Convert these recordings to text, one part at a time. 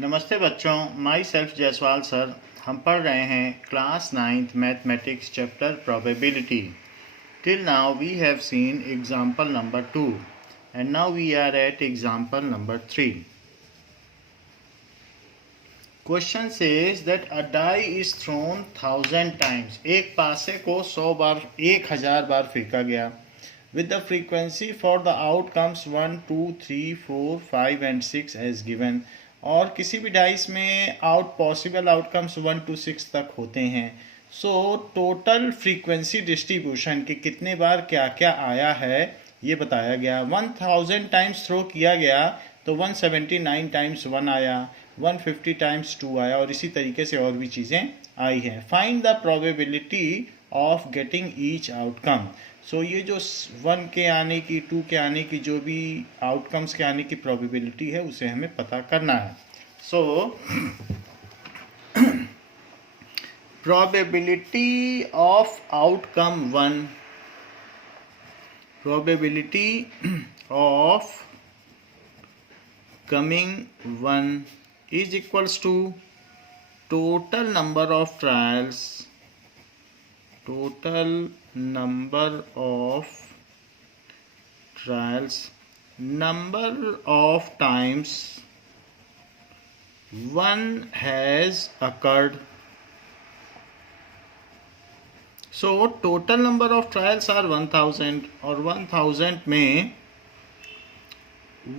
नमस्ते बच्चों, my self Jaiswal sir. हम पढ़ रहे हैं class 9th mathematics chapter probability. Till now we have seen example number 2 and now we are at example number 3. Question says that a die is thrown 1000 times. एक पासे को 100 बार 1000 बार फेंका गया. With the frequency for the outcomes 1, 2, 3, 4, 5 and 6 as given. और किसी भी dice में possible outcomes 1 to 6 तक होते हैं. सो टोटल फ्रीक्वेंसी डिस्ट्रीब्यूशन के कितने बार क्या क्या आया है ये बताया गया. 1000 टाइम्स थ्रो किया गया तो 179 टाइम्स 1 आया, 150 टाइम्स 2 आया और इसी तरीके से और भी चीज़ें आई हैं. Find the probability of getting each outcome. So ये जो 1 के आने की 2 के आने की जो भी आउटकम्स के आने की प्रोबेबिलिटी है उसे हमें पता करना है. So probability of outcome 1, probability of coming 1 is equals to total number of trials, total number of trials, number of times 1 has occurred. So total number of trials are 1000 और 1000 में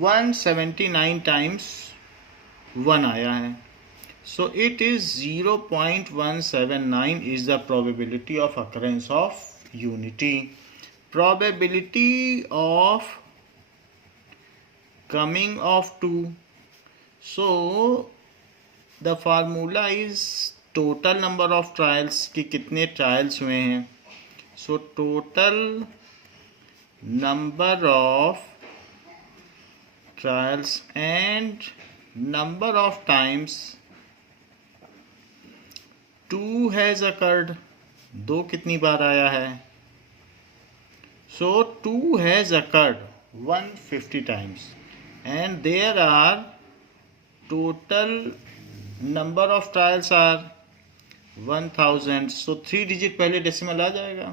179 times 1 आया है. So it is 0.179 is the probability of occurrence of unity. Probability of coming of 2. So the formula is total number of trials कि कितने trials हुए हैं. So total number of trials and number of times 2 has occurred. 2 कितनी बार आया है? So 2 has occurred 150 times and there are total number of trials are 1000. So 3 digit पहले decimal आ जाएगा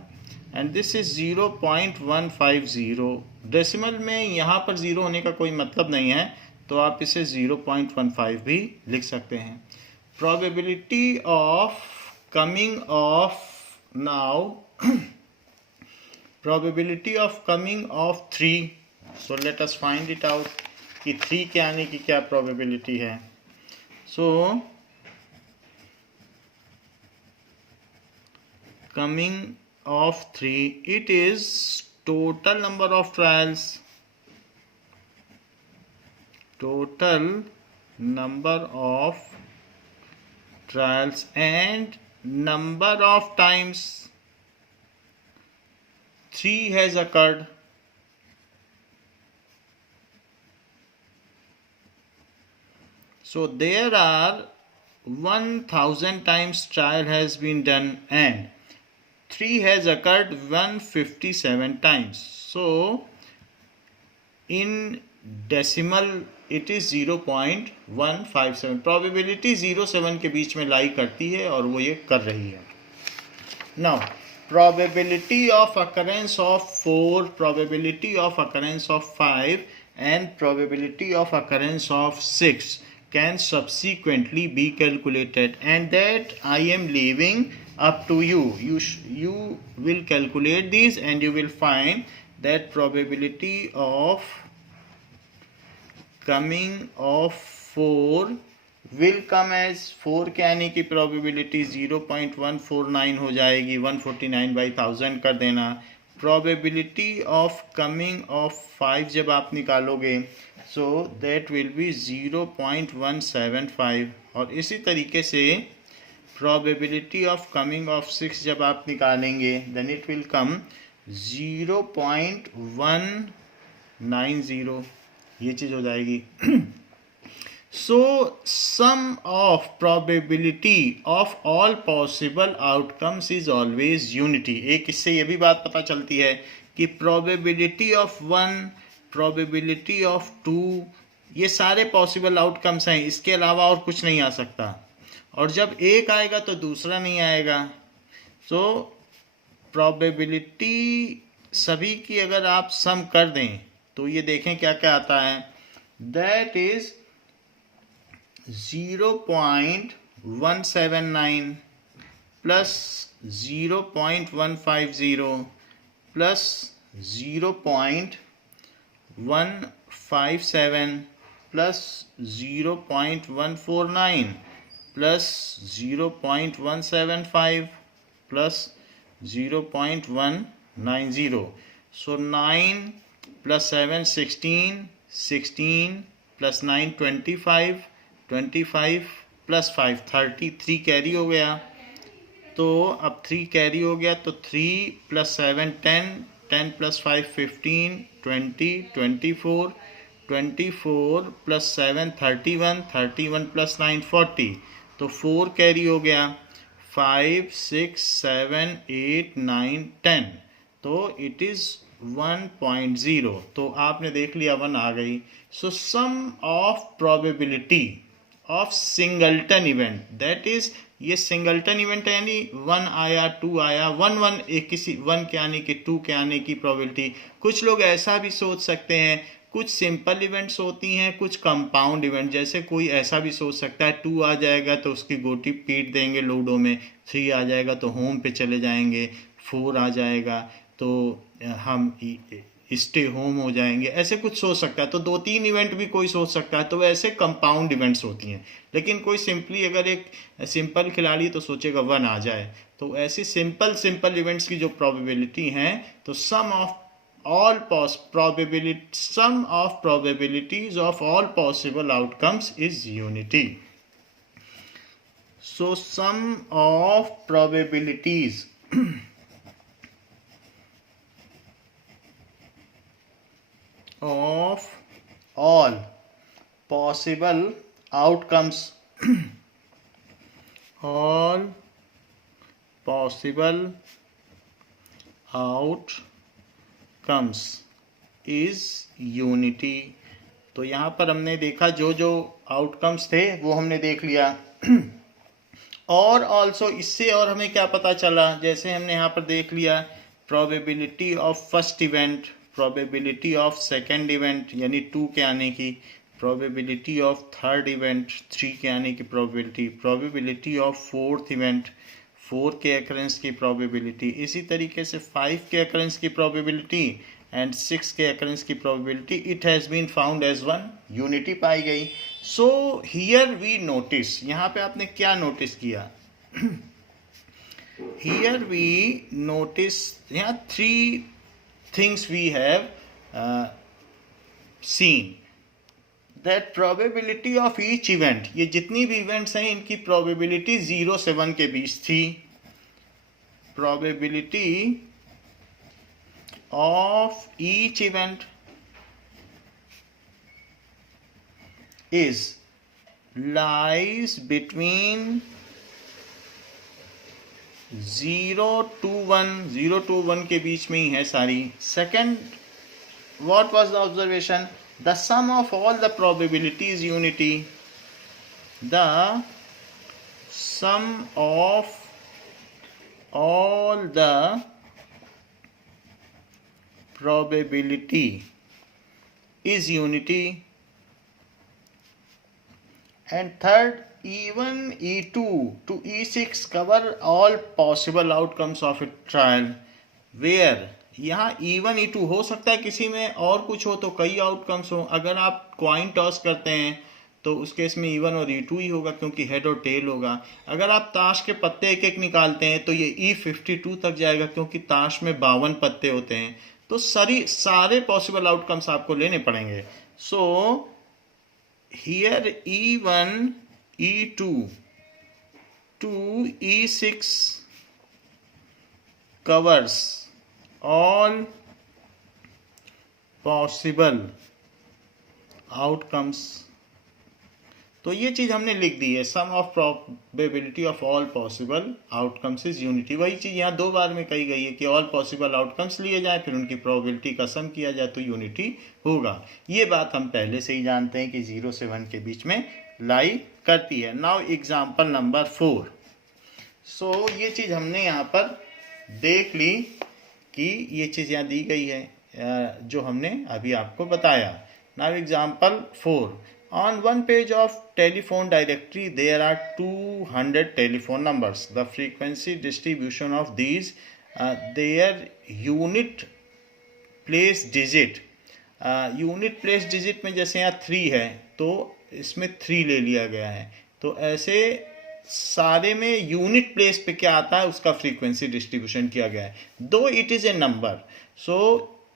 and this is 0.150. Decimal में यहाँ पर 0 होने का कोई मतलब नहीं है तो आप इसे 0.15 भी लिख सकते हैं. Probability of coming of now probability of coming of 3. So let us find it out कि 3 के आने की क्या probability है. So coming of 3, it is total number of trials, total number of trials and number of times 3 has occurred. So there are 1000 times trial has been done and 3 has occurred 157 times. So in decimal it is 0.157. probability 0-7 के बीच में लाई करती है और वो ये कर रही है. Now probability of occurrence of 4, probability of occurrence of 5 and probability of occurrence of 6 can subsequently be calculated and that I am leaving up to you. You will calculate these and you will find that probability of coming of 4 will come as 4 के आने की probability 0.149 हो जाएगी. 149/1000 कर देना. probability of coming of 5 जब आप निकालोगे so that will be 0.175 और इसी तरीके से probability of coming of 6 जब आप निकालेंगे then it will come 0.190. ये चीज हो जाएगी. So sum of probability of all possible outcomes is always unity. एक इससे ये भी बात पता चलती है कि प्रोबेबिलिटी ऑफ 1, प्रोबेबिलिटी ऑफ 2, ये सारे पॉसिबल आउटकम्स हैं, इसके अलावा और कुछ नहीं आ सकता। और जब एक आएगा तो दूसरा नहीं आएगा। सो प्रोबेबिलिटी सभी की अगर आप सम कर दें तो ये देखें क्या क्या आता है। That is 0.179 plus 0.150 plus 0.157 plus 0.149 plus 0.175 plus 0.190। So 9 plus 7 16, 16 plus 9 25, 25 plus 5 30, 3 carry हो गया। तो अब 3 कैरी हो गया तो 3 प्लस 7 10, 10 प्लस 5 15, 20, 24, 24 प्लस 7 31, 31 प्लस 9 40। तो 4 कैरी हो गया, 5 6 7 8 9 10। तो इट इज 1.0। तो आपने देख लिया 1 आ गई। So sum of probability of singleton event, that is ये सिंगल्टन इवेंट है, यानी 1 आया 2 आया, 1 1 एक किसी 1 के आने की 2 के आने की प्रोबेबिलिटी। कुछ लोग ऐसा भी सोच सकते हैं, कुछ सिंपल इवेंट्स होती हैं, कुछ कंपाउंड इवेंट। जैसे कोई ऐसा भी सोच सकता है 2 आ जाएगा तो उसकी गोटी पीट देंगे लूडो में, 3 आ जाएगा तो होम पे चले जाएंगे, 4 आ जाएगा तो हम स्टे होम हो जाएंगे, ऐसे कुछ सोच सकता है। तो 2-3 इवेंट भी कोई सोच सकता है, तो वैसे कंपाउंड इवेंट्स होती हैं। लेकिन कोई सिंपली अगर एक सिंपल खिलाड़ी तो सोचेगा 1 आ जाए। तो ऐसी सिंपल इवेंट्स की जो प्रोबेबिलिटी हैं, तो सम of probabilities of all possible outcomes is unity. So sum of probabilities of all possible outcomes all possible outcomes is unity। तो यहाँ पर हमने देखा जो जो आउटकम्स थे वो हमने देख लिया। और ऑल्सो इससे और हमें क्या पता चला, जैसे हमने यहाँ पर देख लिया probability of first event, probability of second event यानी 2 के आने की, प्रोबेबिलिटी ऑफ थर्ड इवेंट 3 के आने की probability, probability of fourth event 4 के अकरेंस की प्रोबेबिलिटी, इसी तरीके से 5 के अकरेंस की प्रोबेबिलिटी एंड 6 के अकरेंस की probability. It has been found as 1 unity पाई गई। सो हियर वी नोटिस, यहाँ पे आपने क्या नोटिस किया? हियर वी नोटिस, यहाँ 3 things we have seen that probability of each event, ये जितनी भी इवेंट्स हैं इनकी प्रोबेबिलिटी 0 से 1 के बीच थी। probability of each event is lies between 0 to 1, 0 to 1 के बीच में ही है सारी। Second, what was the observation? The sum of all the probabilities unity. The sum of all the probability is unity. And third, E1, E2 to E6 cover all possible outcomes of a trial. Where यहाँ E1, E2 हो सकता है किसी में और कुछ हो तो कई आउटकम्स हो। अगर आप क्वाइन टॉस करते हैं तो उस केस में E1 और E2 ही होगा क्योंकि हेड और टेल होगा। अगर आप ताश के पत्ते एक एक निकालते हैं तो ये E52 तक जाएगा क्योंकि ताश में 52 पत्ते होते हैं। तो सारे पॉसिबल आउटकम्स आपको लेने पड़ेंगे। सो here E1, E2 to E6 covers all possible outcomes। तो ये चीज़ हमने लिख दी है, sum of probability of all possible outcomes is unity. वही चीज़ यहाँ 2 बार में कही गई है कि ऑल पॉसिबल आउटकम्स लिए जाए फिर उनकी प्रोबेबिलिटी का सम किया जाए तो यूनिटी होगा। ये बात हम पहले से ही जानते हैं कि 0 से 1 के बीच में लाई करती है। Now example number 4। सो ये चीज़ हमने यहाँ पर देख ली कि ये चीज़ यहाँ दी गई है जो हमने अभी आपको बताया। Now example 4, on one page of telephone directory there are 200 telephone numbers. The frequency distribution of these their unit place digit, unit place digit में जैसे यहाँ 3 है तो इसमें 3 ले लिया गया है, तो ऐसे सारे में यूनिट प्लेस पे क्या आता है उसका फ्रीक्वेंसी डिस्ट्रीब्यूशन किया गया है। दो it is a number, so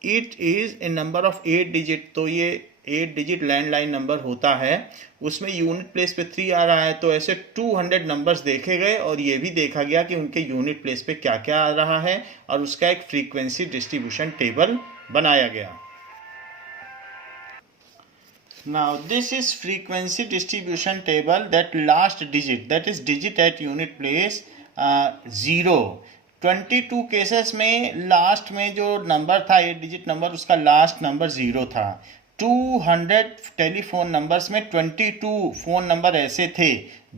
it is a number of 8 digit, तो ये 8 डिजिट लैंडलाइन नंबर होता है, उसमें यूनिट प्लेस पे 3 आ रहा है, तो ऐसे 200 नंबर्स देखे गए और ये भी देखा गया कि उनके यूनिट प्लेस पे क्या क्या आ रहा है और उसका एक फ्रीक्वेंसी डिस्ट्रीब्यूशन टेबल बनाया गया। Now this is frequency distribution table that last digit, that is digit at unit place 0। 22 cases में लास्ट में जो नंबर था 8 डिजिट नंबर उसका लास्ट नंबर 0 था। 200 टेलीफोन नंबर्स में 22 फ़ोन नंबर ऐसे थे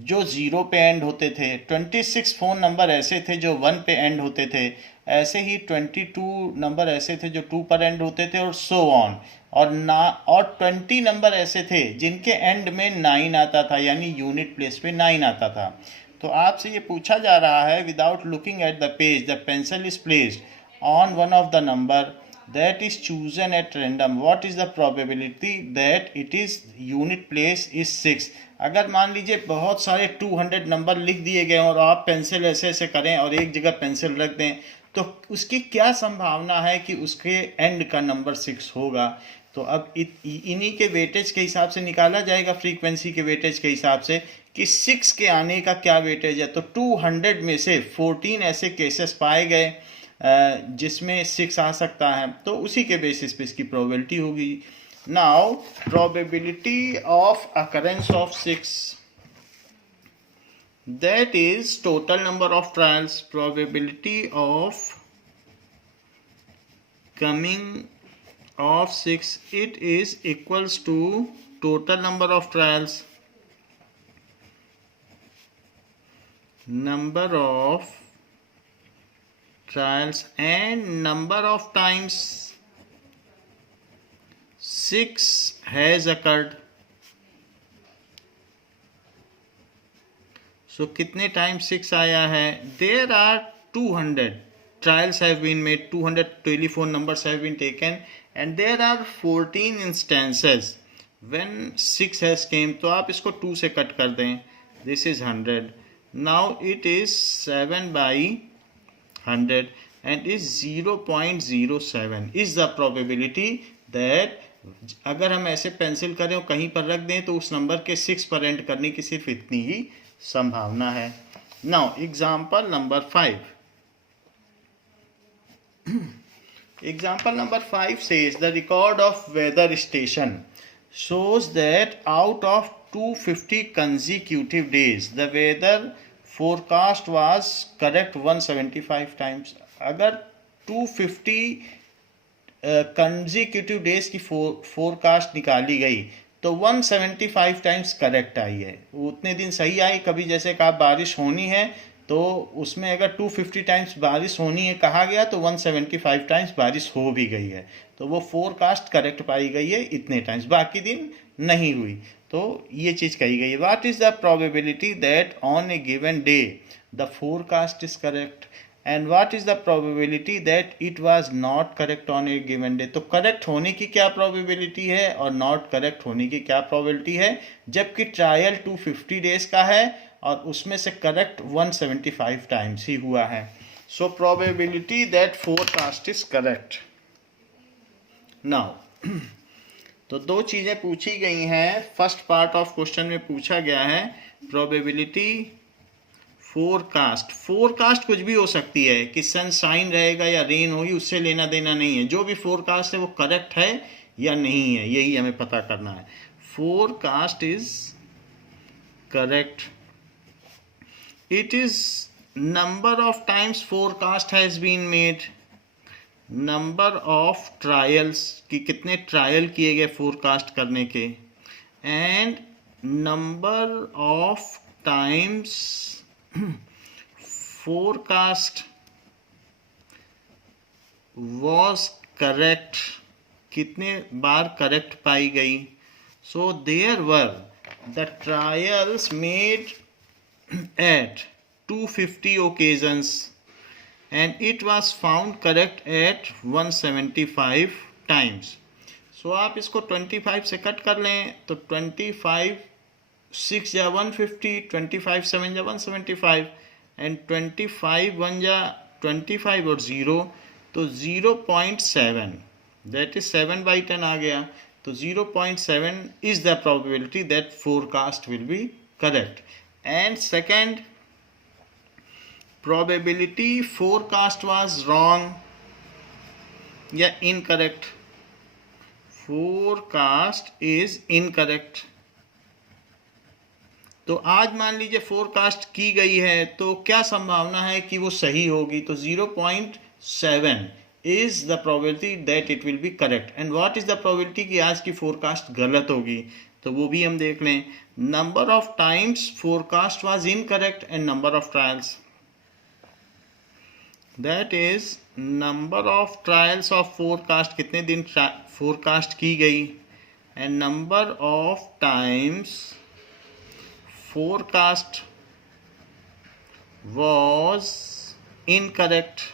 जो 0 पे एंड होते थे, 26 फ़ोन नंबर ऐसे थे जो 1 पे एंड होते थे, ऐसे ही 22 नंबर ऐसे थे जो 2 पर एंड होते थे और सो ऑन, और 20 नंबर ऐसे थे जिनके एंड में 9 आता था, यानी यूनिट प्लेस पे 9 आता था। तो आपसे ये पूछा जा रहा है, without looking at the page the pencil is placed on one of the number that is chosen at random, what is the probability that it is unit place is 6। अगर मान लीजिए बहुत सारे 200 नंबर लिख दिए गए और आप पेंसिल ऐसे ऐसे करें और एक जगह पेंसिल रख दें तो उसकी क्या संभावना है कि उसके एंड का नंबर 6 होगा। तो अब इन्हीं के वेटेज के हिसाब से निकाला जाएगा, फ्रीक्वेंसी के वेटेज के हिसाब से कि 6 के आने का क्या वेटेज है। तो 200 में से 14 ऐसे केसेस पाए गए जिसमें 6 आ सकता है, तो उसी के बेसिस पे इसकी प्रोबेबिलिटी होगी। Now probability of occurrence of 6, that is total number of trials, probability of coming of 6, it is equals to total number of trials, number of trials and number of times 6 has occurred। so कितने time 6 आया है, there are 200 trials have been made, 200 telephone numbers have been taken and there are 14 instances when 6 has came। तो आप इसको 2 से cut कर दें, this is 100, now it is 7 by 100 and is 0.07 is the probability that, अगर हम ऐसे pencil करें और कहीं पर रख दें तो उस नंबर के 6 पर एंड करने की सिर्फ इतनी ही संभावना है। Now example number 5। Example number 5 says the record of weather station shows that out of 250 consecutive days the weather forecast was correct 175 times। अगर 250 consecutive days की फोरकास्ट निकाली गई तो 175 टाइम्स करेक्ट आई है, उतने दिन सही आई। कभी जैसे कहा बारिश होनी है तो उसमें अगर 250 टाइम्स बारिश होनी है कहा गया तो 175 टाइम्स बारिश हो भी गई है, तो वो फोरकास्ट करेक्ट पाई गई है इतने टाइम्स, बाकी दिन नहीं हुई। तो ये चीज़ कही गई है, what is the probability that on A given day the forecast is correct and what is the probability that it was not correct on A given day. तो करेक्ट होने की क्या प्रोबेबिलिटी है और नॉट करेक्ट होने की क्या probability है, जबकि ट्रायल 250 डेज का है और उसमें से करेक्ट 175 टाइम्स ही हुआ है। So probability that forecast is correct. Now तो 2 चीज़ें पूछी गई हैं, फर्स्ट पार्ट ऑफ क्वेश्चन में पूछा गया है प्रोबेबिलिटी फोरकास्ट। फोरकास्ट कुछ भी हो सकती है कि सनशाइन रहेगा या रेन होगी, उससे लेना देना नहीं है, जो भी फोरकास्ट है वो करेक्ट है या नहीं है, यही हमें पता करना है। Forecast is correct. It is number of times forecast has been made. Number of trials कि कितने ट्रायल किए गए फोरकास्ट करने के, and number of times forecast was correct, कितने बार करेक्ट पाई गई. So there were the trials made at 250 occasions and it was found correct at 175 times. So आप इसको 25 से कट कर लें तो 25 6 या 150, 25 7 या 175 एंड 25 1 या 25 और 0 तो 0.7, दैट इज 7/10 आ गया. तो 0.7 is the probability that forecast will be correct. And second, probability forecast was wrong या incorrect. forecast is incorrect. तो आज मान लीजिए फोरकास्ट की गई है तो क्या संभावना है कि वो सही होगी. तो 0.7 is the probability that it will be correct. and what is the probability कि आज की फोरकास्ट गलत होगी. तो वो भी हम देख लें. number of times forecast was incorrect and number of trials, that is number of trials of forecast, कितने दिन फोरकास्ट की गई, and number of times forecast was incorrect.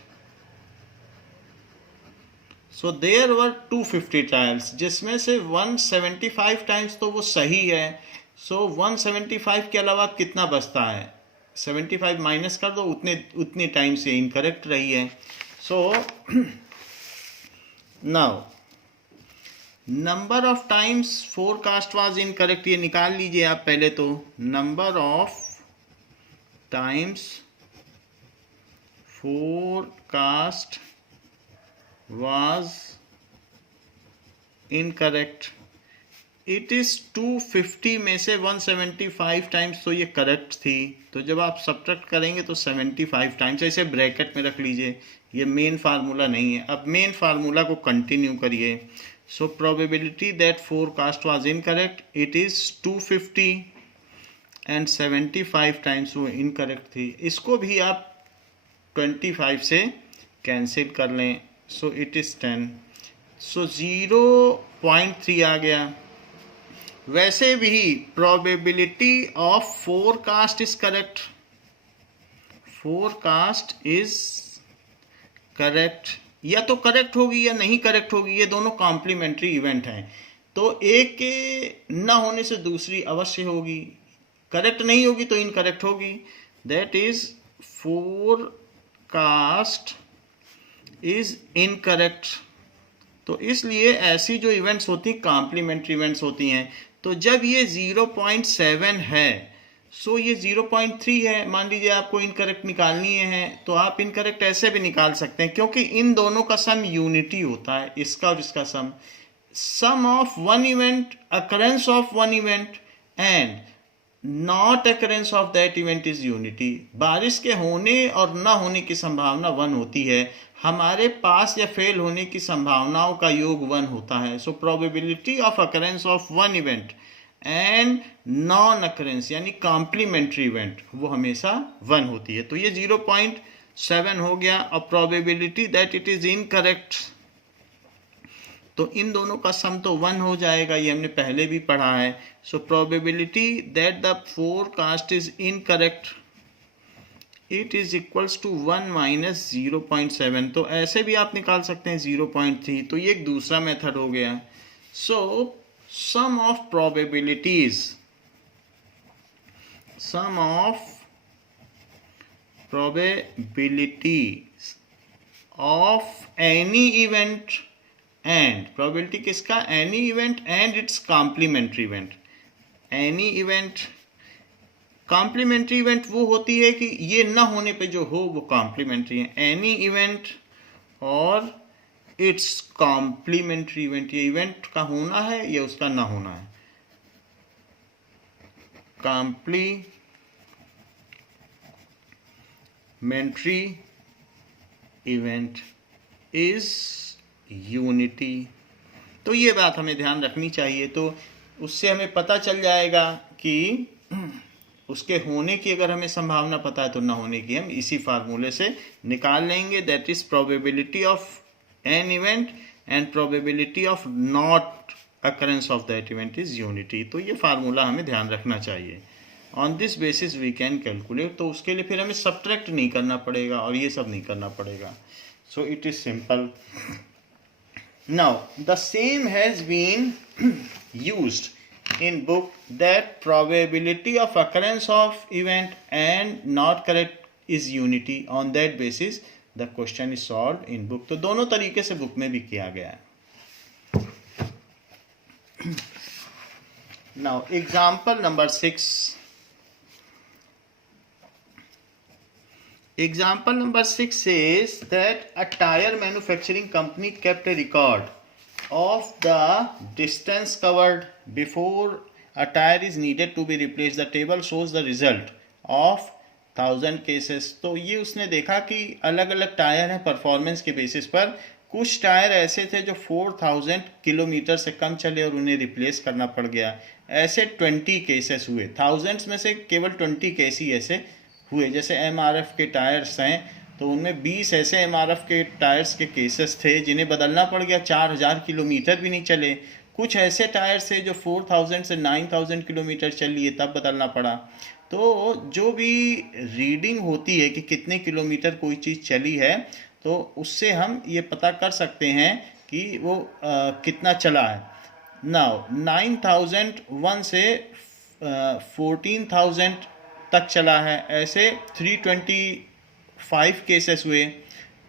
So there were 250 trials जिसमें से 175 टाइम्स तो वो सही है. So 175 के अलावा कितना बचता है, 75 माइनस कर दो, उतने टाइम से इनकरेक्ट रही है. So now number of times forecast was incorrect, ये निकाल लीजिए आप पहले. तो number of times forecast was incorrect. It is 250 में से 175 टाइम्स तो ये करेक्ट थी. तो जब आप सब्ट्रैक्ट करेंगे तो 75 टाइम्स, ऐसे ब्रैकेट में रख लीजिए, ये मेन फार्मूला नहीं है. अब मेन फार्मूला को कंटिन्यू करिए. सो probability that forecast was incorrect, it is 250 and 75 times वो इनकरेक्ट थी. इसको भी आप 25 से कैंसिल कर लें. सो इट इज 10. सो 0.3 आ गया. वैसे भी probability of forecast is correct, forecast is correct, या तो करेक्ट होगी या नहीं करेक्ट होगी, ये दोनों कॉम्प्लीमेंट्री इवेंट हैं. तो एक के न होने से दूसरी अवश्य होगी, करेक्ट नहीं होगी तो इनकरेक्ट होगी. That is forecast is incorrect. तो इसलिए ऐसी जो इवेंट्स होती हैं कॉम्प्लीमेंट्री इवेंट्स होती हैं. तो जब ये 0.7 है, सो ये 0.3 है. मान लीजिए आपको इनकरेक्ट निकालनी है तो आप इनकरेक्ट ऐसे भी निकाल सकते हैं, क्योंकि इन दोनों का सम यूनिटी होता है, इसका और इसका sum of one event, occurrence of one event and not occurrence of that event is unity. बारिश के होने और ना होने की संभावना 1 होती है, हमारे पास या फेल होने की संभावनाओं का योग 1 होता है. So probability of occurrence of one event and non occurrence यानी कॉम्प्लीमेंट्री इवेंट वो हमेशा 1 होती है. तो ये 0.7 हो गया. और probability that it is incorrect, तो इन दोनों का सम तो 1 हो जाएगा, ये हमने पहले भी पढ़ा है. So probability that the forecast is incorrect, it is equals to 1 minus 0.7. तो ऐसे भी आप निकाल सकते हैं 0.3. तो ये एक दूसरा मेथड हो गया. So sum of probabilities, sum of probabilities of any event and, probability किसका, any event and its complementary event. Any event, complementary event वो होती है कि ये ना होने पे जो हो वो कॉम्प्लीमेंट्री है. एनी इवेंट और इट्स कॉम्प्लीमेंट्री इवेंट, ये इवेंट का होना है या उसका ना होना है. complementary event is unity। तो ये बात हमें ध्यान रखनी चाहिए। तो उससे हमें पता चल जाएगा कि उसके होने की अगर हमें संभावना पता है तो ना होने की हम इसी फार्मूले से निकाल लेंगे। That is probability of an event and probability of not occurrence of that event is unity. तो ये फार्मूला हमें ध्यान रखना चाहिए। On this basis we can calculate. तो उसके लिए फिर हमें सब्ट्रैक्ट नहीं करना पड़ेगा और ये सब नहीं करना पड़ेगा। सो it is simple. Now, the same has been used in book that probability of occurrence of event and not correct is unity. On that basis, the question is solved in book. तो दोनों तरीके से book में भी किया गया है। Now, example number 6. Example number 6 says that a tire manufacturing company kept a record of the distance covered before a tire is needed to be replaced. The table shows the result of 1000 cases. तो ये उसने देखा कि अलग अलग tyre हैं performance के basis पर। कुछ टायर ऐसे थे जो 4000 किलोमीटर से कम चले और उन्हें रिप्लेस करना पड़ गया। ऐसे 20 केसेस हुए। थाउजेंड्स में से केवल 20 केस ही ऐसे हुए। जैसे एमआरएफ के टायर्स हैं तो उनमें 20 ऐसे एमआरएफ के टायर्स के केसेस थे जिन्हें बदलना पड़ गया, 4000 किलोमीटर भी नहीं चले। कुछ ऐसे टायर्स थे जो 4000 से 9000 किलोमीटर चल लिए तब बदलना पड़ा। तो जो भी रीडिंग होती है कि कितने किलोमीटर कोई चीज़ चली है तो उससे हम ये पता कर सकते हैं कि वो कितना चला है। नाउ 9001 से 14000 तक चला है। ऐसे 325 केसेस हुए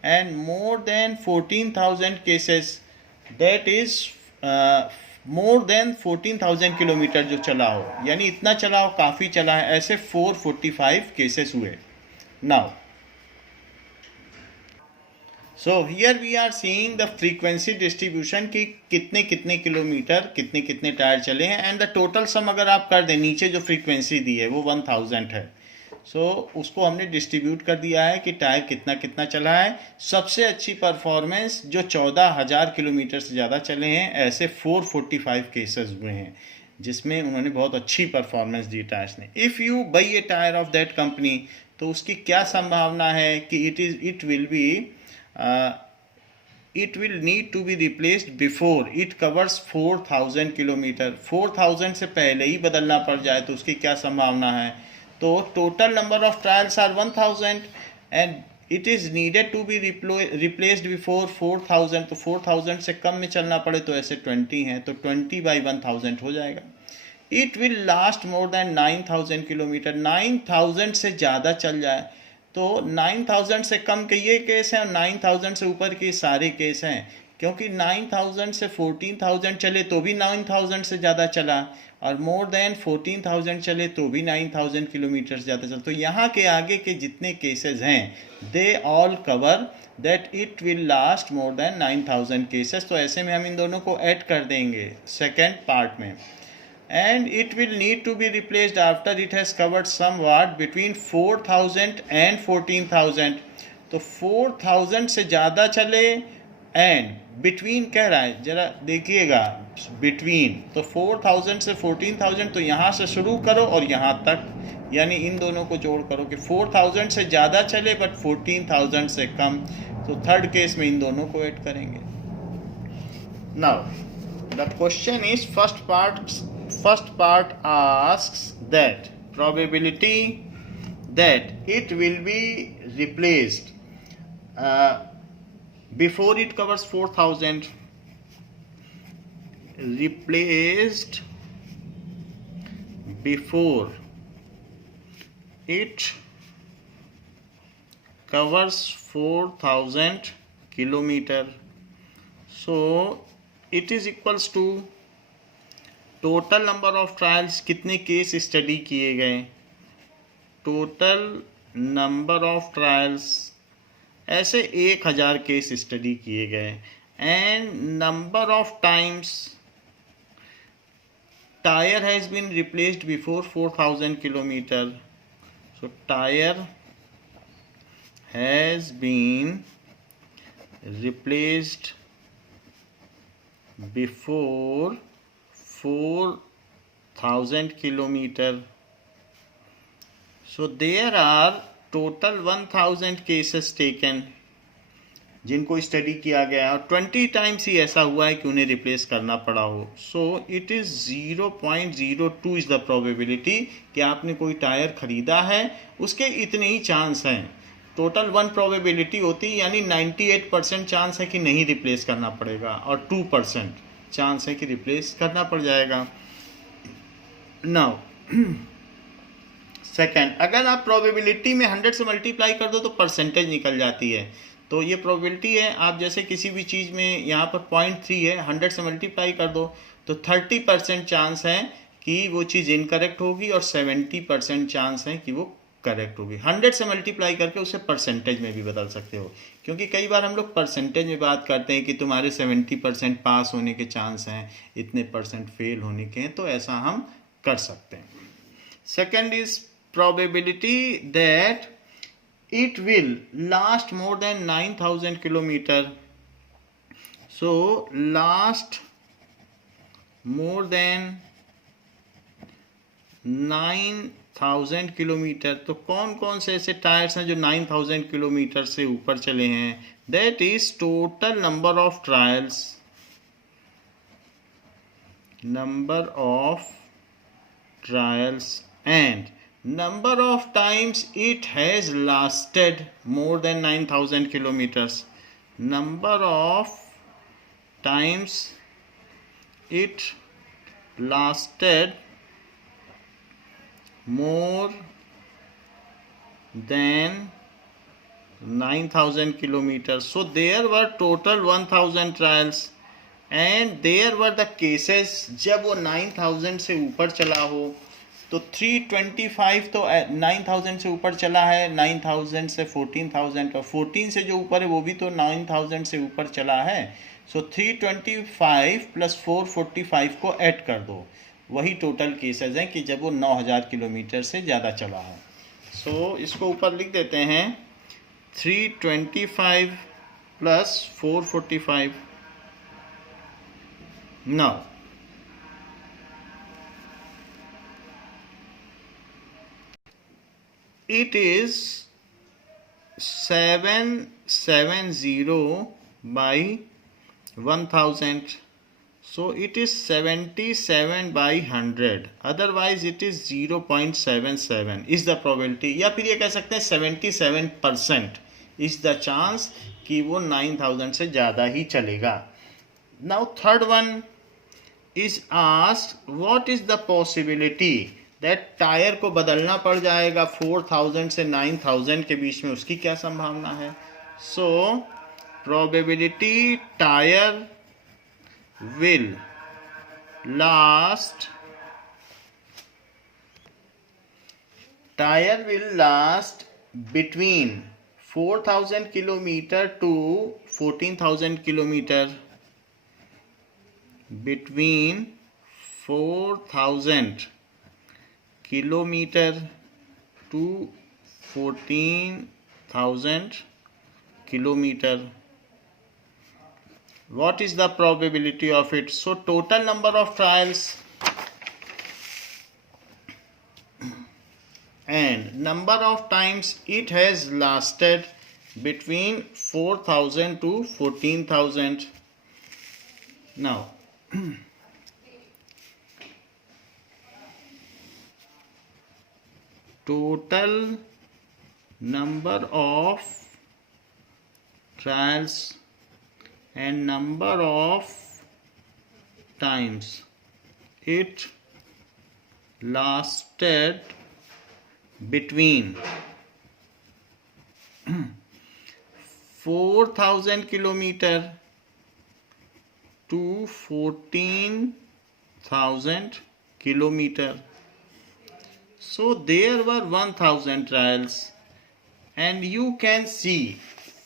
and more than 14000 cases, that is more then 14000 kilometre जो चला हो, यानी इतना चला हो, काफ़ी चला है। ऐसे 445 केसेस हुए। Now so here we are seeing the frequency distribution कि कितने कितने किलोमीटर कितने कितने टायर चले हैं एंड द टोटल सम अगर आप कर दें, नीचे जो फ्रीक्वेंसी दी है वो 1000 है। सो उसको हमने डिस्ट्रीब्यूट कर दिया है कि टायर कितना कितना चला है। सबसे अच्छी परफॉर्मेंस जो 14000 किलोमीटर से ज़्यादा चले हैं, ऐसे 445 केसेस हुए हैं जिसमें उन्होंने बहुत अच्छी परफॉर्मेंस दी टायर्स ने। If you by A tyre of that company, तो उसकी क्या संभावना है कि it will need to be replaced before it covers 4000 kilometre. 4000 से पहले ही बदलना पड़ जाए तो उसकी क्या संभावना है। तो total number of trials are 1000 and it is needed to be replaced before 4000। तो 4000 से कम में चलना पड़े तो ऐसे 20 हैं, तो 20/1000 हो जाएगा। It will last more than 9000 kilometre. 9000 से ज़्यादा चल जाए तो 9000 से कम के ये केस हैं और 9000 से ऊपर के सारे केस हैं, क्योंकि 9000 से 14000 चले तो भी 9000 से ज़्यादा चला और मोर देन 14000 चले तो भी 9000 किलोमीटर से ज़्यादा चला। तो यहाँ के आगे के जितने केसेस हैं they all cover that it will last more than 9000 cases. तो ऐसे में हम इन दोनों को ऐड कर देंगे सेकेंड पार्ट में। And it will need to be replaced after it has covered somewhat between 4000 and 14000। तो 4000 से ज़्यादा चले एंड बिटवीन कह रहा है, जरा देखिएगा बिटवीन, तो 4000 से 14000, तो यहाँ से शुरू करो और यहाँ तक, यानी इन दोनों को जोड़ करो कि 4000 से ज़्यादा चले बट 14000 से कम। तो थर्ड केस में इन दोनों को ऐड करेंगे। Now the question is first part asks that probability that it will be replaced before it covers 4000, replaced before it covers 4000 kilometer, so it is equals to total number of trials, कितने case study किए गए, total number of trials ऐसे 1000 case study किए गए and number of times tire has been replaced before 4000 kilometer. So tire has been replaced before 4000 kilometer. So there are total 1000 cases taken जिनको study किया गया और 20 times ही ऐसा हुआ है कि उन्हें रिप्लेस करना पड़ा हो. So it is 0.02 is the probability कि आपने कोई टायर ख़रीदा है, उसके इतने ही चांस हैं. टोटल 1 प्रोबेबिलिटी होती है, यानी 98% चांस है कि नहीं रिप्लेस करना पड़ेगा और 2% चांस है कि रिप्लेस करना पड़ जाएगा. नाउ सेकेंड, अगर आप प्रोबेबिलिटी में 100 से मल्टीप्लाई कर दो तो परसेंटेज निकल जाती है. तो ये प्रोबेबिलिटी है, आप जैसे किसी भी चीज़ में यहाँ पर 0.3 है, 100 से मल्टीप्लाई कर दो तो 30% चांस है कि वो चीज़ इनकरेक्ट होगी और 70% चांस है कि वो करेक्ट होगी. 100 से मल्टीप्लाई करके उसे परसेंटेज में भी बदल सकते हो, क्योंकि कई बार हम लोग परसेंटेज में बात करते हैं कि तुम्हारे 70% पास होने के चांस हैं, इतने परसेंट फेल होने के हैं, तो ऐसा हम कर सकते हैं. Second is probability that it will last more than 9000 kilometer. So last more than 9000 kilometre. तो कौन कौन से ऐसे टायर्स हैं जो 9000 किलोमीटर से ऊपर चले हैं? That is total number of trials, and number of times it has lasted more than 9000 kilometers. Number of times it lasted more than 9000 kilometers. So there were total 1000 trials and there were the cases जब वो 9000 से ऊपर चला हो. तो 325 तो 9000 से ऊपर चला है, 9000 से 14000 और 14 से जो ऊपर है वो भी तो 9000 से ऊपर चला है. सो 325 प्लस 445 को ऐड कर दो, वही टोटल केसेस हैं कि जब वो 9000 किलोमीटर से ज़्यादा चला है. सो इसको ऊपर लिख देते हैं 325 plus 445. Now it is 770 by 1000. So it is 77 by 100. Otherwise it is 0.77 is the probability. या फिर ये कह सकते हैं 77% is the chance कि वो 9000 से ज़्यादा ही चलेगा. Now third one is asked what is the possibility that tyre को बदलना पड़ जाएगा 4000 से 9000 के बीच में, उसकी क्या संभावना है? So probability tyre will last between 4000 kilometre to 14000 kilometre. Between 4000 kilometer to 14000 kilometer. What is the probability of it? So total number of trials and number of times it has lasted between 4000 to 14000. Now total number of trials and number of times it lasted between 4000 kilometer to 14000 kilometer. So there were 1000 trials and you can see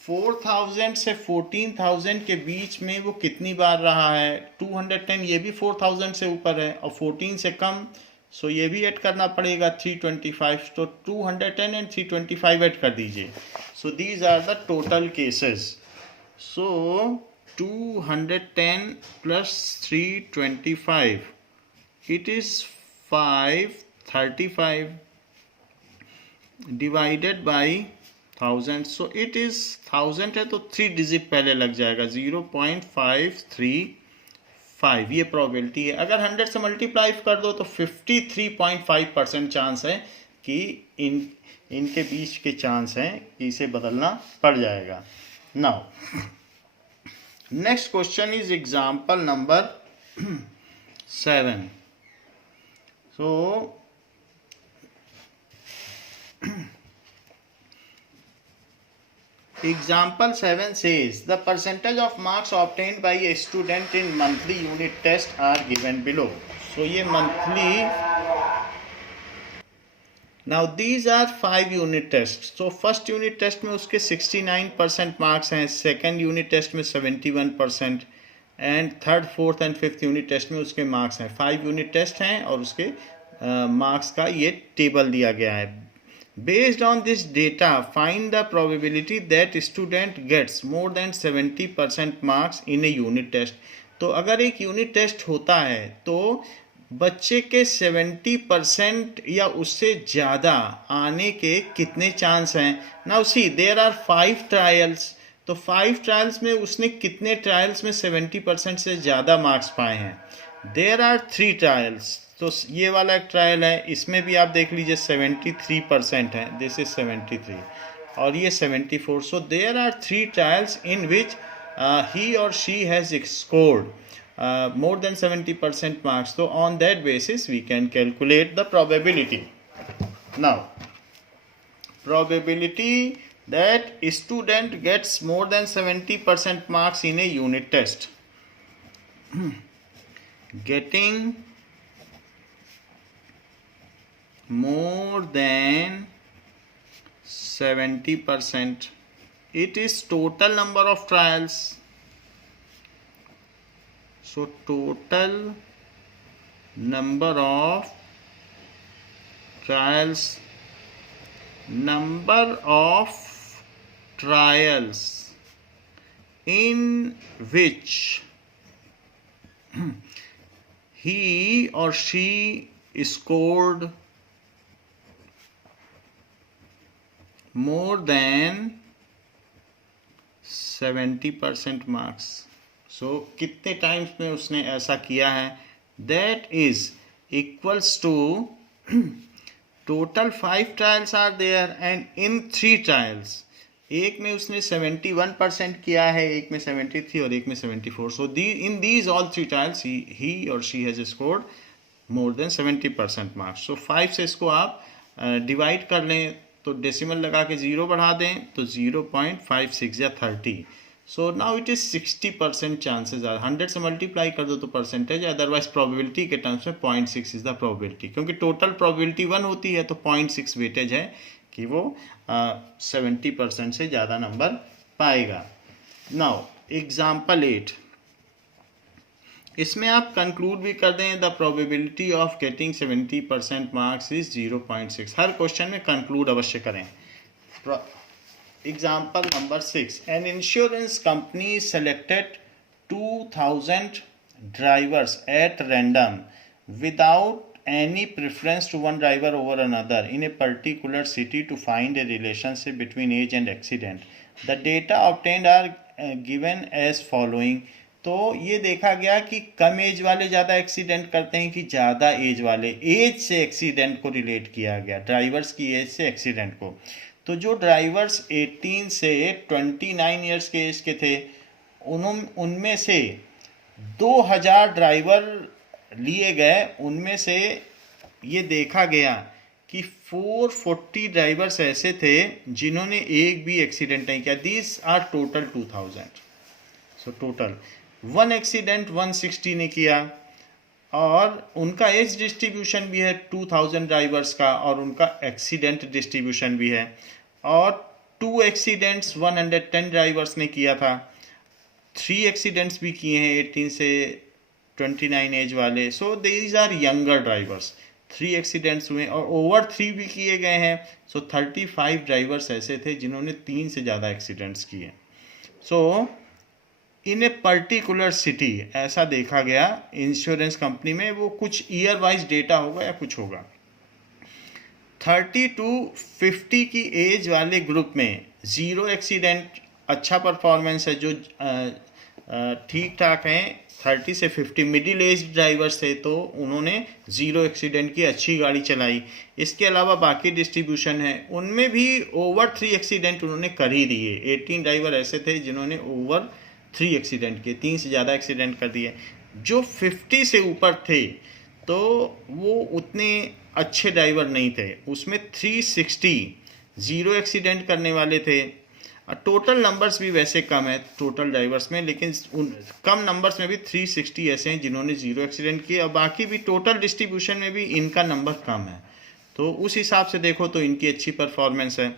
4000 से 14000 के बीच में वो कितनी बार रहा है? 210, ये भी 4000 से ऊपर है, और 14 से कम, सो ये भी ऐड करना पड़ेगा 325, तो 210 एंड 325 ऐड कर दीजिए. So these are the total cases. So 210 plus 325, it is 535 divided by 1000. So it is 1000 है तो 3 डिजिट पहले लग जाएगा, 0.535. ये प्रोबेबिलिटी है. अगर 100 से मल्टीप्लाई कर दो तो 53.5% चांस है कि इनके बीच के चांस हैं कि इसे बदलना पड़ जाएगा. Now next question is example number 7. So example 7 says the percentage of marks obtained by a student in monthly unit test are given below. So ये monthly, now these are 5 unit tests. So first unit test में उसके 69% marks हैं, second unit test में 71%, and third, fourth and fifth unit test में उसके marks हैं. 5 unit test हैं और उसके मार्क्स का ये टेबल दिया गया है. Based on this data find the probability that student gets more than 70% marks in a unit test. तो अगर एक यूनिट टेस्ट होता है तो बच्चे के 70% या उससे ज़्यादा आने के कितने चांस हैं. Now see there are 5 trials. तो 5 ट्रायल्स में उसने कितने ट्रायल्स में 70% से ज़्यादा मार्क्स पाए हैं. There are 3 trials. तो ये वाला एक ट्रायल है, इसमें भी आप देख लीजिए 73% है, दिस इज 73 और ये 74. So there are 3 trials in which he और she has scored more than 70% marks. So on that basis we can calculate the probability. Now probability that a student gets more than 70% marks in a unit test. Getting more than 70%, it is total number of trials. So total number of trials, number of trials in which he or she scored more than 70% marks. So कितने times में उसने ऐसा किया है, that is equals to total 5 trials are there and in 3 trials, एक में उसने 71% किया है, एक में 73 और एक में 74. So in these all 3 trials he or she has scored more than 70% marks. So 5 से इसको आप डिवाइड कर लें तो डेसिमल लगा के 0 बढ़ा दें तो 0.56 या 30. So now it is 60% chances are. 100 से मल्टीप्लाई कर दो तो परसेंटेज, अदरवाइज प्रोबेबिलिटी के टर्म्स में 0.6 इज़ द प्रोबेबिलिटी, क्योंकि टोटल प्रोबेबिलिटी 1 होती है तो 0.6 वेटेज है कि वो 70% से ज़्यादा नंबर पाएगा. नाउ एग्जाम्पल 8, इसमें आप कंक्लूड भी कर दें the probability of getting 70% marks is 0.6. Her question में कंक्लूड अवश्य करें. Example number 6, an insurance company selected 2000 drivers at random without any preference to one driver over another in a particular city to find a relationship between age and accident. The data obtained are given as following. तो ये देखा गया कि कम as वाले ज़्यादा accident करते हैं कि ज़्यादा एज वाले. एज से एक्सीडेंट को रिलेट किया गया, ड्राइवर्स की एज से एक्सीडेंट को. तो जो ड्राइवर्स 18 से 29 ईयर्स के एज के थे उनमें से 2000 ड्राइवर लिए गए. उनमें से ये देखा गया कि 440 ड्राइवर्स ऐसे थे जिन्होंने एक भी एक्सीडेंट नहीं किया. These are total 2000. So total 1 accident 160 ने किया, और उनका एज डिस्ट्रीब्यूशन भी है 2000 ड्राइवर्स का, और उनका एक्सीडेंट डिस्ट्रीब्यूशन भी है. और 2 एक्सीडेंट्स 110 ड्राइवर्स ने किया था, 3 एक्सीडेंट्स भी किए हैं 18 से 29 एज वाले। So these are younger drivers. 3 accidents हुए और ओवर 3 भी किए गए हैं। सो 35 ड्राइवर्स ऐसे थे जिन्होंने 3 से ज़्यादा एक्सीडेंट्स किए। सो इन ए पर्टिकुलर सिटी ऐसा देखा गया इंश्योरेंस कंपनी में, वो कुछ ईयर वाइज डेटा होगा या कुछ होगा। 30 to 50 की एज वाले ग्रुप में 0 एक्सीडेंट अच्छा परफॉर्मेंस है, जो ठीक ठाक हैं। 30 से 50 मिडिल एज ड्राइवर्स थे तो उन्होंने 0 एक्सीडेंट की अच्छी गाड़ी चलाई। इसके अलावा बाकी डिस्ट्रीब्यूशन है उनमें भी ओवर 3 एक्सीडेंट उन्होंने कर ही दिए। 18 ड्राइवर ऐसे थे जिन्होंने ओवर 3 एक्सीडेंट किए, 3 से ज़्यादा एक्सीडेंट कर दिए। जो 50 से ऊपर थे तो वो उतने अच्छे ड्राइवर नहीं थे, उसमें 360 0 एक्सीडेंट करने वाले थे। टोटल नंबर्स भी वैसे कम है टोटल ड्राइवर्स में, लेकिन कम नंबर्स में भी 360 ऐसे हैं जिन्होंने 0 एक्सीडेंट किए, और बाकी भी टोटल डिस्ट्रीब्यूशन में भी इनका नंबर कम है। तो उस हिसाब से देखो तो इनकी अच्छी परफॉर्मेंस है।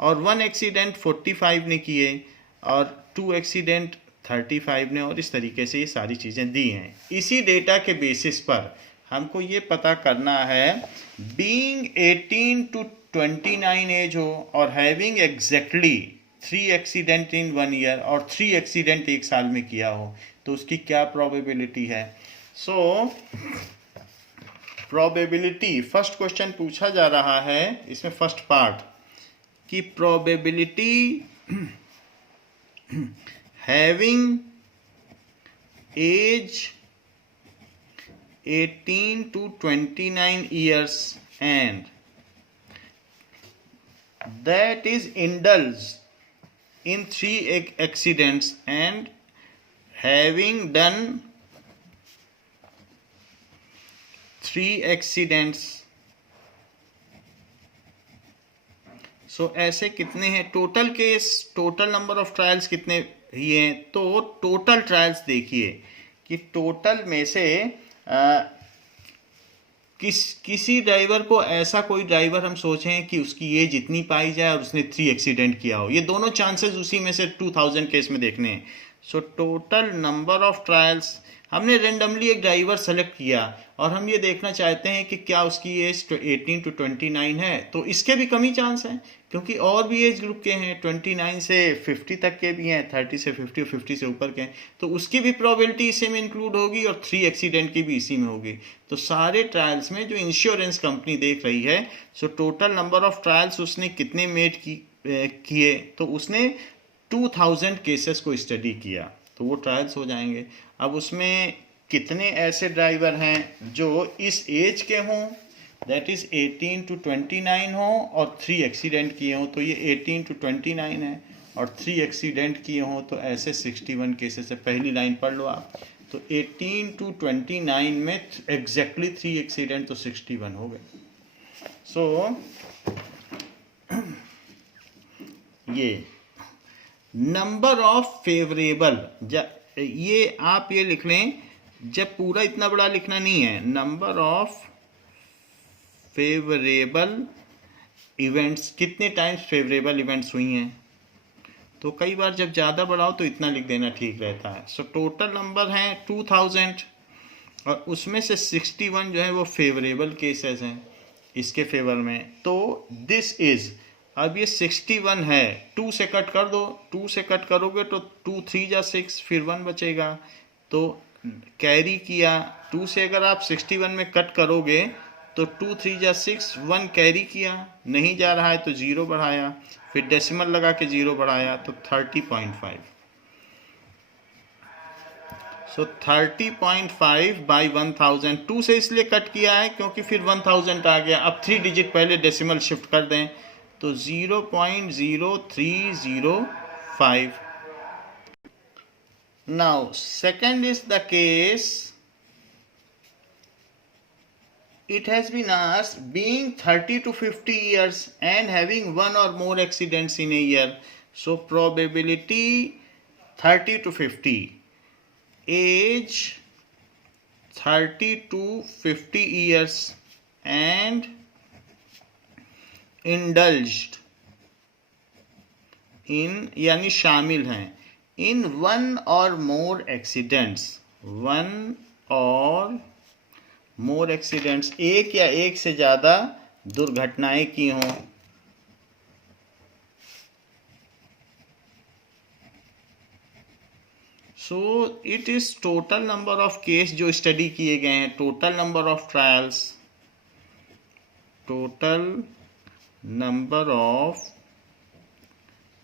और 1 एक्सीडेंट 45 ने किए और 2 एक्सीडेंट 35 ने, और इस तरीके से ये सारी चीज़ें दी हैं। इसी डेटा के बेसिस पर हमको ये पता करना है, बीइंग 18 to 29 एज हो और having exactly 3 accident in 1 year और 3 एक्सीडेंट एक साल में किया हो तो उसकी क्या प्रोबेबिलिटी है। सो प्रोबेबिलिटी फर्स्ट क्वेश्चन पूछा जा रहा है इसमें फर्स्ट पार्ट की probability having as 18 to 29 years and that is indulged in 3 accidents and having done 3 accidents। सो ऐसे कितने हैं total case, total number of trials कितने ही हैं। तो टोटल ट्रायल्स देखिए कि टोटल में से किसी ड्राइवर को, ऐसा कोई ड्राइवर हम सोचें कि उसकी एज इतनी पाई जाए और उसने 3 एक्सीडेंट किया हो, ये दोनों चांसेस उसी में से 2000 केस में देखने हैं। So total number of trials, हमने रेंडमली एक ड्राइवर सेलेक्ट किया और हम ये देखना चाहते हैं कि क्या उसकी एज 18 to 29 है, तो इसके भी कम ही चांस हैं क्योंकि और भी एज ग्रुप के हैं, 29 से 50 तक के भी हैं, 30 से 50 और 50 से ऊपर के हैं, तो उसकी भी प्रोबेबिलिटी इसी में इंक्लूड होगी और 3 एक्सीडेंट की भी इसी में होगी। तो सारे ट्रायल्स में जो इंश्योरेंस कंपनी देख रही है, सो टोटल नंबर ऑफ ट्रायल्स उसने कितने मेड किए, तो उसने 2000 केसेस को स्टडी किया, तो वो ट्रायल्स हो जाएंगे। अब उसमें कितने ऐसे ड्राइवर हैं जो इस एज के हों, दैट इज़ 18 to 29 हो और 3 एक्सीडेंट किए हों, तो ये 18 to 29 है, और 3 एक्सीडेंट किए हों तो ऐसे 61 केसेस है। पहली लाइन पढ़ लो आप, तो 18 to 29 में एग्जैक्टली 3 एक्सीडेंट तो 61 हो गए। सो ये नंबर ऑफ फेवरेबल, ये आप ये लिख लें, जब पूरा इतना बड़ा लिखना नहीं है, नंबर ऑफ फेवरेबल इवेंट्स, कितने टाइम्स फेवरेबल इवेंट्स हुई हैं, तो कई बार जब ज़्यादा बड़ा हो तो इतना लिख देना ठीक रहता है। सो टोटल नंबर हैं 2000 और उसमें से 61 जो है वो फेवरेबल केसेस हैं इसके फेवर में। तो दिस इज़, अब ये 61 है, 2 से कट कर दो, 2 से कट करोगे तो 2 3 जा 6, फिर 1 बचेगा, तो कैरी किया। 2 से अगर आप 61 में कट करोगे तो 2 3 जा 6, 1 कैरी किया, नहीं जा रहा है तो 0 बढ़ाया, फिर डेसिमल लगा के 0 बढ़ाया तो 30.5। सो 30.5 बाई 1000, 2 से इसलिए कट किया है क्योंकि फिर 1000 आ गया। अब 3 डिजिट पहले डेसिमल शिफ्ट कर दें तो 0.0305। Now second is the case, it has been asked, being 30 to 50 years and having 1 or more accidents in a year. So probability 30 to 50, age 30 to 50 years and indulged इन यानी शामिल हैं in one और मोर accidents, one और मोर accidents, एक या एक से ज़्यादा दुर्घटनाएं की हों। So it is total number of case जो स्टडी किए गए हैं, total number of trials, total number of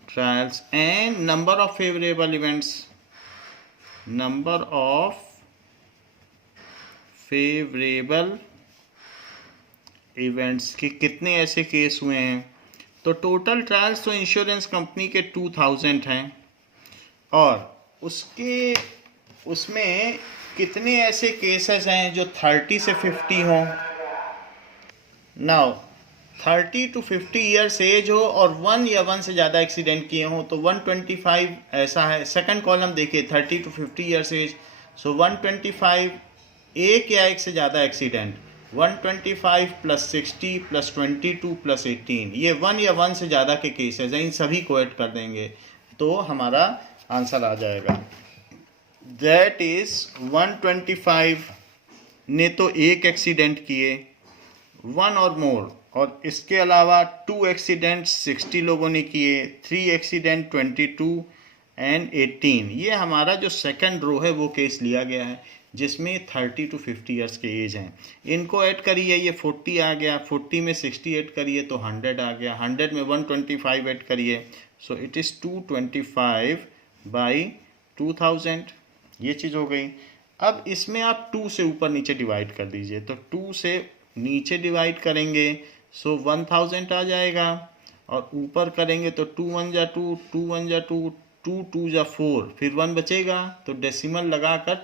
trials and number of favorable events, number of favorable events कि कितने ऐसे केस हुए हैं। तो टोटल ट्रायल्स तो इंश्योरेंस कंपनी के 2000 हैं और उसमें कितने ऐसे केसेस हैं जो 30 से 50 हों। नाउ 30 to 50 ईयर्स एज हो और 1 या 1 से ज़्यादा एक्सीडेंट किए हों तो 125 ऐसा है। सेकंड कॉलम देखिए 30 to 50 ईयर्स एज, सो 125 एक या एक से ज़्यादा एक्सीडेंट, 125 + 60 + 22 + 18, ये 1 या 1 से ज़्यादा के केसेस हैं। इन सभी को ऐड कर देंगे तो हमारा आंसर आ जाएगा। दैट इज़ 125 ने तो एक एक्सीडेंट किए, 1 और मोर, और इसके अलावा 2 एक्सीडेंट 60 लोगों ने किए, 3 एक्सीडेंट 22 एंड 18। ये हमारा जो सेकंड रो है वो केस लिया गया है जिसमें 30 to 50 ईयर्स के एज हैं। इनको ऐड करिए, ये 40 आ गया, 40 में 60 ऐड करिए तो 100 आ गया, 100 में 125 ऐड करिए, सो इट इज़ 225/2000। ये चीज़ हो गई। अब इसमें आप 2 से ऊपर नीचे डिवाइड कर दीजिए, तो 2 से नीचे डिवाइड करेंगे सो 1000 आ जाएगा और ऊपर करेंगे तो 2 1 जा 2, 2 1 जा 2, 2 2 जा 4, फिर 1 बचेगा तो डेसिमल लगाकर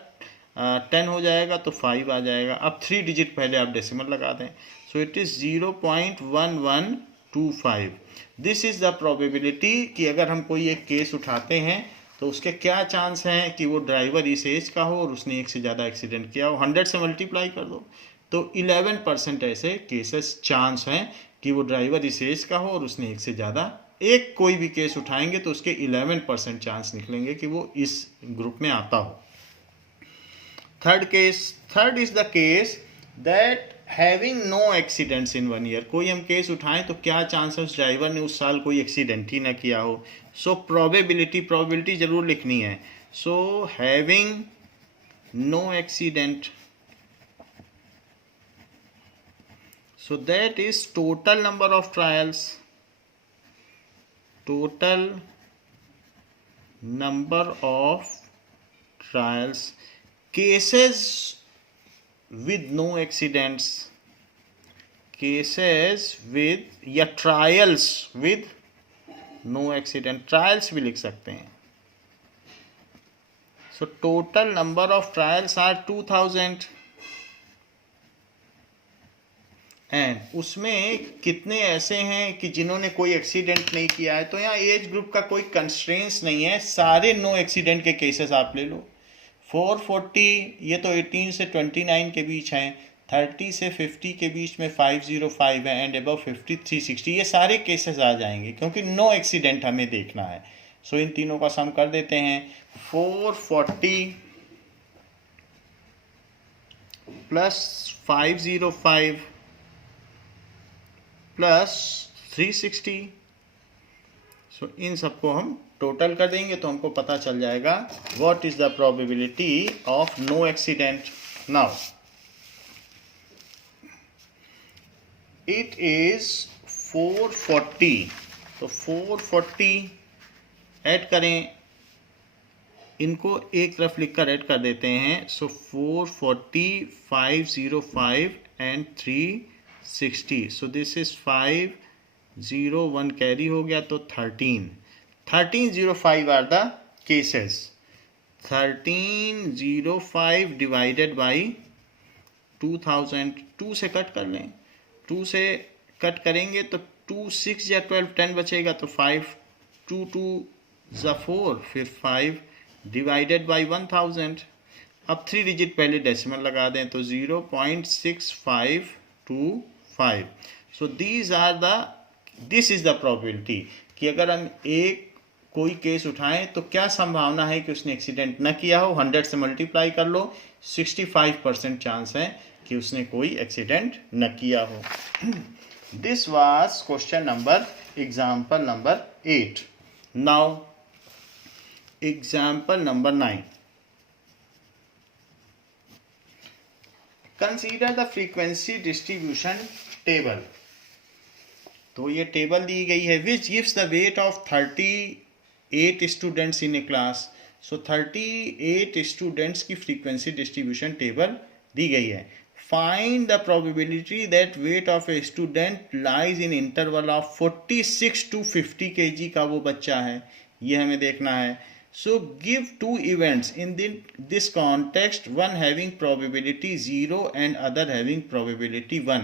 10 हो जाएगा तो 5 आ जाएगा। अब 3 डिजिट पहले आप डेसिमल लगा दें, so it is 0.1125। This is the probability कि अगर हम कोई एक केस उठाते हैं तो उसके क्या चांस हैं कि वो ड्राइवर इस एज का हो और उसने एक से ज़्यादा एक्सीडेंट किया हो। 100 से मल्टीप्लाई कर दो तो 11% ऐसे केसेस चांस हैं कि वो ड्राइवर इस एज का हो और उसने एक से ज़्यादा, एक कोई भी केस उठाएंगे तो उसके 11% चांस निकलेंगे कि वो इस ग्रुप में आता हो। Third is the case that having no accidents in 1 year. कोई हम केस उठाएं तो क्या चांस है उस ड्राइवर ने उस साल कोई एक्सीडेंट ही ना किया हो। सो प्रोबेबिलिटी जरूर लिखनी है। So having no accident, so that is total number of trials, total number of trials, cases with no accidents, cases with या trials with no accident, trials भी लिख सकते हैं। so total number of trials are 2000 and उसमें कितने ऐसे हैं कि जिन्होंने कोई एक्सीडेंट नहीं किया है। तो यहाँ एज ग्रुप का कोई कंस्ट्रेंट्स नहीं है, सारे नो एक्सीडेंट के केसेस आप ले लो। 440 ये तो 18 से 29 के बीच हैं, 30 से 50 के बीच में 505 है एंड अबव 50 360, ये सारे केसेस आ जाएंगे क्योंकि नो एक्सीडेंट हमें देखना है। सो इन तीनों का सम कर देते हैं। 440 प्लस 505 प्लस 360, सो इन सबको हम टोटल कर देंगे तो हमको पता चल जाएगा what is the probability of no accident. Now it is 440, तो 440 ऐड करें, इनको एक तरफ लिखकर ऐड कर देते हैं। So 440 505 and 360, so this is 501 carry हो गया तो 1305 are the cases. 1305 divided by 2000, 2 से कट कर लें, 2 से कट करेंगे तो 2 6 या 12 10 बचेगा तो 5 2 2 ज़ा 4, फिर 5 डिवाइडेड बाई 1000। अब 3 डिजिट पहले डेसिमल लगा दें तो 0.6525। सो दिस इज द प्रोबेबिलिटी कि अगर हम एक कोई केस उठाएं तो क्या संभावना है कि उसने एक्सीडेंट न किया हो? 100 से मल्टीप्लाई कर लो, 65% चांस है कि उसने कोई एक्सीडेंट न किया हो। This was question number example number 8। Now example number 9। Consider the frequency distribution table. तो ये टेबल दी गई है which gives the weight of 38 students in A class. So 38 students की फ्रीक्वेंसी डिस्ट्रीब्यूशन टेबल दी गई है। Find the probability that weight of a student lies in interval of 46 to 50 kg का वो बच्चा है, ये हमें देखना है। So give two events in this context, one having probability 0 and other having probability 1।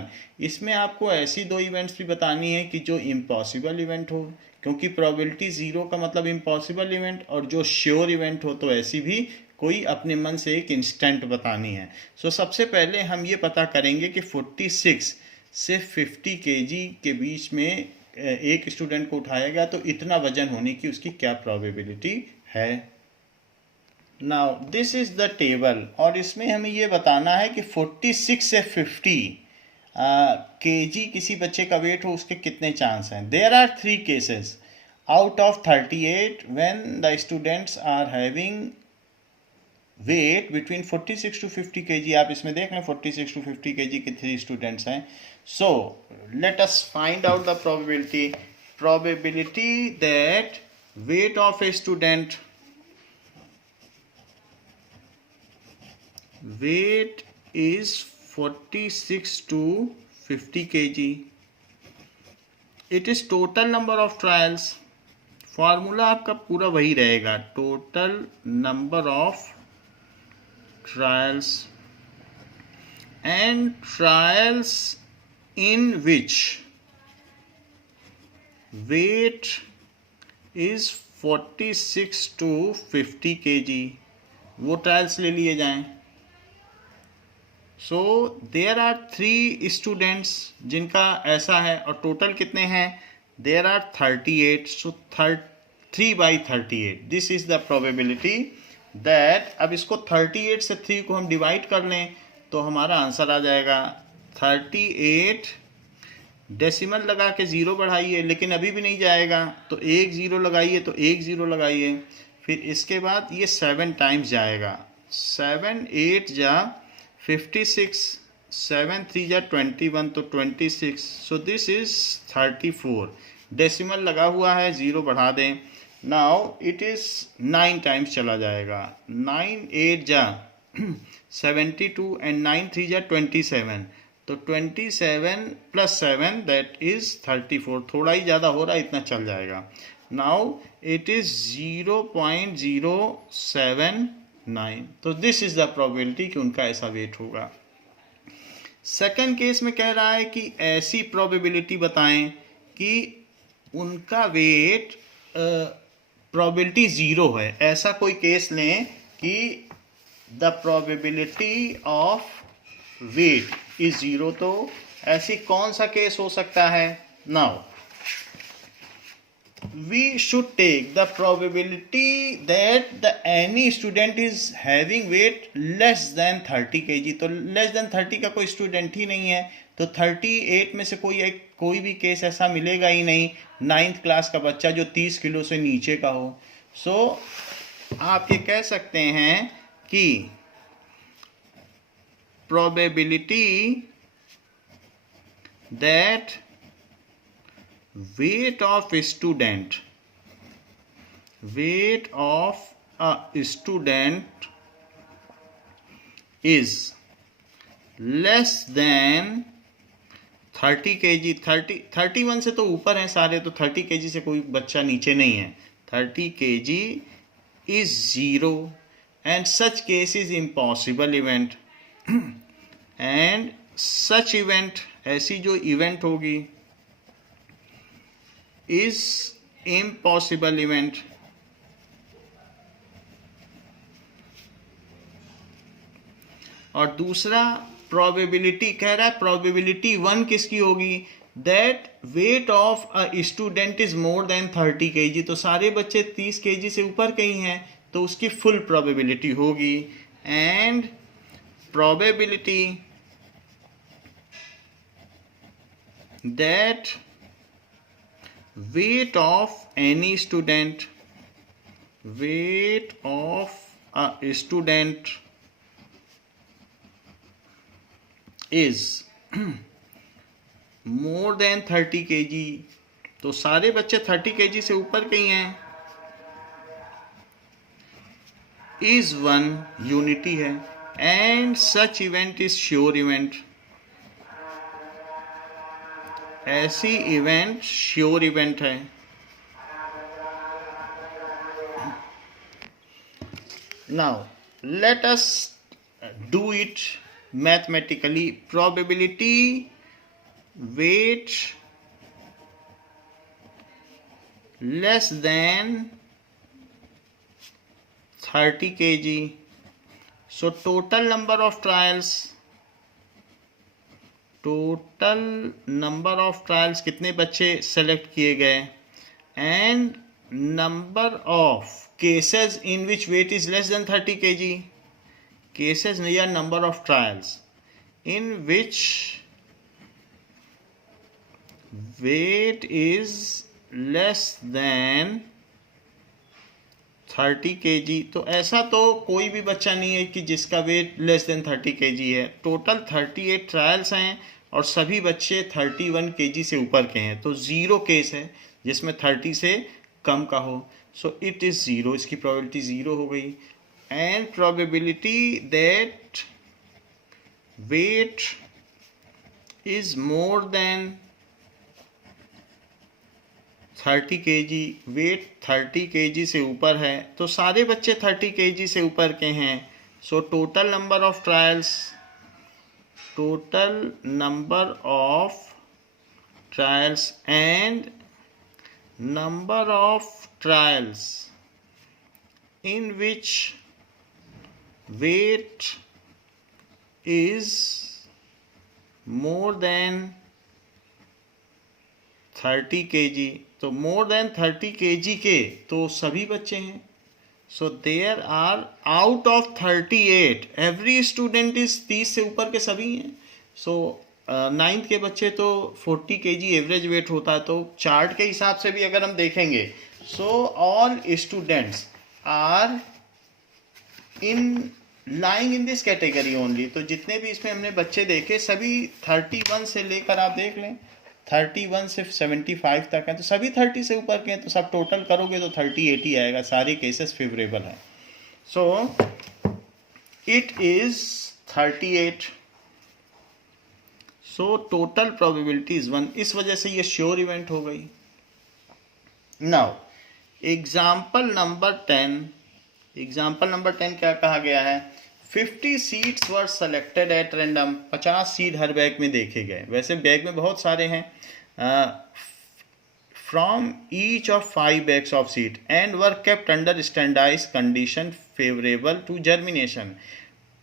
इसमें आपको ऐसी दो इवेंट्स भी बतानी है कि जो इम्पॉसिबल इवेंट हो, क्योंकि probability 0 का मतलब इम्पॉसिबल इवेंट, और जो श्योर इवेंट हो तो ऐसी भी कोई अपने मन से एक इंस्टेंट बतानी है। सो सबसे पहले हम ये पता करेंगे कि 46 से 50 kg के बीच में एक स्टूडेंट को उठाया गया तो इतना वजन होने की उसकी क्या प्रोबेबिलिटी है। Now this is the table, और इसमें हमें ये बताना है कि 46 से 50 kg किसी बच्चे का वेट हो, उसके कितने चांस हैं। There are 3 cases out of 38 when the students are having weight between 46 to 50 kg। आप इसमें देख लें 46 to 50 kg के 3 स्टूडेंट्स हैं। So let us find out the probability that weight of a student, weight is 46 to 50 kg, it is total number of trials। Formula आपका पूरा वही रहेगा, total number of trials and trials in which weight is 46 to 50 kg, वो trials ले लिए जाएं। सो there are 3 students जिनका ऐसा है, और टोटल कितने हैं? There are 38। So 3/38 this is the probability that. अब इसको 38 से 3 को हम डिवाइड कर लें तो हमारा आंसर आ जाएगा 38। डेसिमल लगा के 0 बढ़ाइए, लेकिन अभी भी नहीं जाएगा तो 1 0 लगाइए, तो 1 0 लगाइए। फिर इसके बाद ये 7 टाइम्स जाएगा, 7 8 जा 56, 7 3 जा 21, तो 26। सो दिस इज 34। डेसिमल लगा हुआ है, 0 बढ़ा दें। नाउ इट इज 9 टाइम्स चला जाएगा, 9 8 जा 72 एंड 9 3 जा 27, तो 27 + 7 दैट इज 34। थोड़ा ही ज़्यादा हो रहा है, इतना चल जाएगा। Now it is 0.079। तो दिस इज द प्रोबेबिलिटी कि उनका ऐसा वेट होगा। सेकंड केस में कह रहा है कि ऐसी प्रोबेबिलिटी बताएं कि उनका वेट प्रोबेबिलिटी 0 है। ऐसा कोई केस लें कि the probability of weight is 0। तो ऐसी कौन सा केस हो सकता है? Now we should take the probability that the any student is having weight less than 30 kg। तो लेस देन 30 का कोई स्टूडेंट ही नहीं है, तो 38 में से कोई भी केस ऐसा मिलेगा ही नहीं 9th क्लास का बच्चा जो 30 किलो से नीचे का हो। सो आप ये कह सकते हैं कि probability that weight of a student is less than 30 kg। 31 से तो ऊपर हैं सारे, तो 30 kg से कोई बच्चा नीचे नहीं है। 30 kg is 0 and such case is impossible event and such event, ऐसी जो इवेंट होगी is impossible event। और दूसरा प्रोबेबिलिटी कह रहा है, प्रोबेबिलिटी 1 किसकी होगी? That weight of a student is more than 30 kg, तो सारे बच्चे 30 kg से ऊपर के ही हैं, तो उसकी फुल प्रोबेबिलिटी होगी. And probability that weight of any student is more than 30 kg, तो सारे बच्चे 30 kg से ऊपर के ही हैं, is one यूनिटी है. And such event is sure event, ऐसी इवेंट श्योर इवेंट है. Now let us do it mathematically. Probability wait less than 30 kg, so total number of trials कितने बच्चे सेलेक्ट किए गए, and number of cases in which weight is less than 30 kg, cases या number of trials in which weight is less than 30 kg. तो ऐसा तो कोई भी बच्चा नहीं है कि जिसका वेट लेस देन 30 kg है. टोटल 38 ट्रायल्स हैं और सभी बच्चे 31 kg से ऊपर के हैं, तो 0 केस है जिसमें 30 से कम का हो. सो इट इज़ 0, इसकी प्रोबेबिलिटी 0 हो गई. And probability that weight is more than 30 kg, weight 30 kg से ऊपर है, तो सारे बच्चे 30 kg से ऊपर के हैं. So total number of trials and number of trials in which weight is more than 30 kg, तो मोर देन 30 kg के तो सभी बच्चे हैं. So there are out of 38 every student is 30 से ऊपर के सभी हैं. सो 9th के बच्चे तो 40 kg एवरेज वेट होता है, तो चार्ट के हिसाब से भी अगर हम देखेंगे, so all students are in lying in this category only. तो जितने भी इसमें हमने बच्चे देखे सभी 31 से लेकर आप देख लें 31 से 75 तक हैं, तो सभी 30 से ऊपर के हैं, तो सब टोटल करोगे तो 38 ही आएगा. सारे केसेस फेवरेबल हैं. सो it is 38. So total probability is 1. इस वजह से ये श्योर इवेंट हो गई. नाउ एग्जाम्पल नंबर 10 क्या कहा गया है? 50 seeds were selected at random. 50 seed हर बैग में देखे गए. वैसे बैग में बहुत सारे हैं. From each of 5 bags of seed and were kept under standardise condition favourable to germination.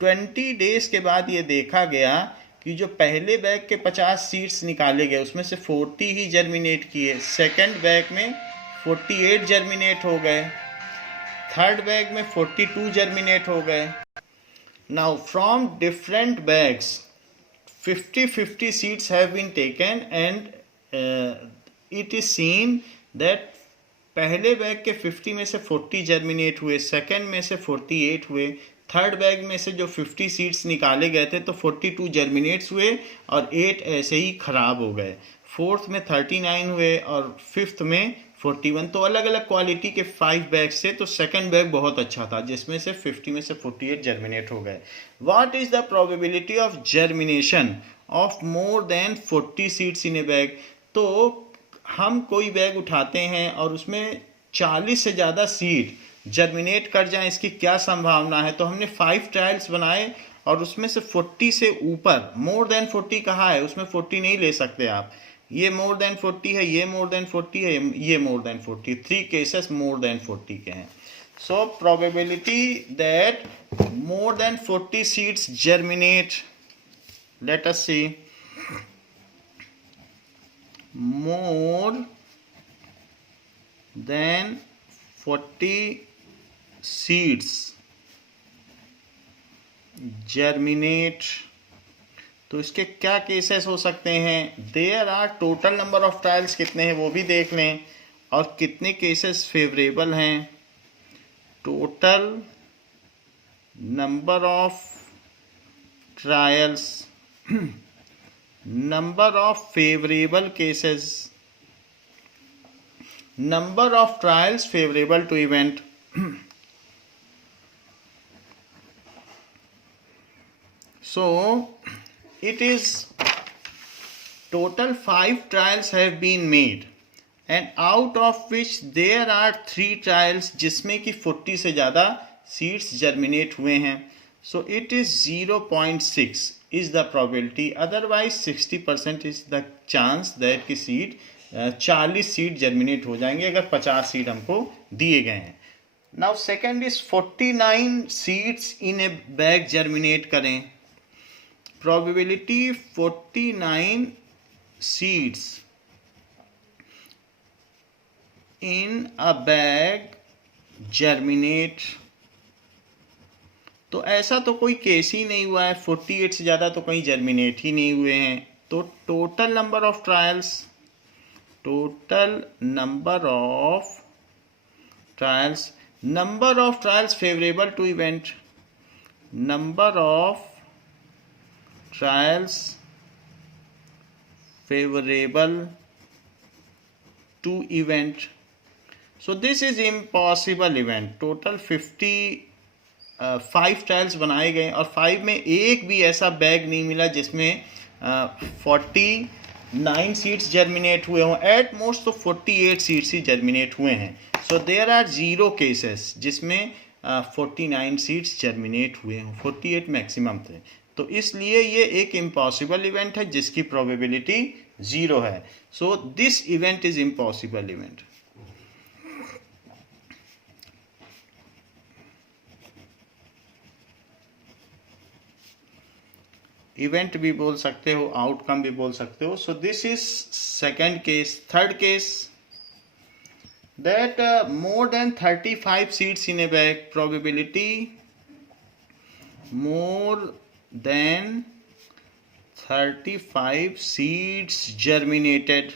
20 days के बाद ये देखा गया कि जो पहले बैग के 50 सीड्स निकाले गए उसमें से 40 ही जर्मिनेट किए. सेकेंड बैग में 48 जर्मिनेट हो गए. थर्ड बैग में 42 जर्मिनेट हो गए. Now from different bags 50 seeds have been taken and it is seen that पहले बैग के 50 में से 40 जर्मिनेट हुए, सेकेंड में से 48 हुए, थर्ड बैग में से जो 50 सीड्स निकाले गए थे तो 42 जर्मिनेट्स हुए और 8 ऐसे ही खराब हो गए. फोर्थ में 39 हुए और फिफ्थ में 41. तो अलग अलग क्वालिटी के 5 बैग से तो सेकंड बैग बहुत अच्छा था जिसमें से 50 में से 48 जर्मिनेट हो गए. What is the probability of germination of more than 40 seeds in a bag? तो हम कोई बैग उठाते हैं और उसमें 40 से ज़्यादा सीड जर्मिनेट कर जाएं, इसकी क्या संभावना है? तो हमने 5 ट्रायल्स बनाए और उसमें से 40 से ऊपर, मोर देन 40 कहा है, उसमें 40 नहीं ले सकते आप. ये मोर देन 40 है, ये मोर देन 40 है, ये more than 40. 3 cases more than 40 के हैं. So probability that more than 40 seeds germinate. Let us see. more than 40 seeds germinate, तो इसके क्या केसेस हो सकते हैं? There are total number of trials कितने हैं वो भी देख लें, और कितने केसेस फेवरेबल हैं। Total number of trials, number of favorable cases, number of trials favorable to event. So it is total 5 trials have been made, and out of which there are 3 trials जिसमें कि 40 से ज़्यादा seeds germinate हुए हैं. So it is 0.6 is the probability, otherwise 60% is the chance that कि seed 40 seed germinate हो जाएंगे अगर 50 सीड हमको दिए गए हैं. Now second is 49 seeds in a bag germinate करें. Probability 49 seeds in a bag germinate, तो ऐसा तो कोई केस ही नहीं हुआ है. 48 से ज़्यादा तो कहीं जर्मिनेट ही नहीं हुए हैं. तो total number of trials, total number of trials favourable to event, number of trials favourable to event. So this is impossible event. टोटल 5 ट्रायल्स बनाए गए और 5 में एक भी ऐसा बैग नहीं मिला जिसमें 49 सीड्स जर्मिनेट हुए हों. एट मोस्ट तो 48 सीड्स ही जर्मिनेट हुए हैं. सो देयर आर 0 केसेस जिसमें 49 सीड्स जर्मिनेट हुए हों. 48 मैक्सिमम थे. तो इसलिए ये एक इम्पॉसिबल इवेंट है जिसकी प्रोबेबिलिटी 0 है. So this event is impossible event. Event भी बोल सकते हो, आउटकम भी बोल सकते हो. सो this is second case. Third case, that more than 35 seeds in a bag, probability more than 35 seeds germinated,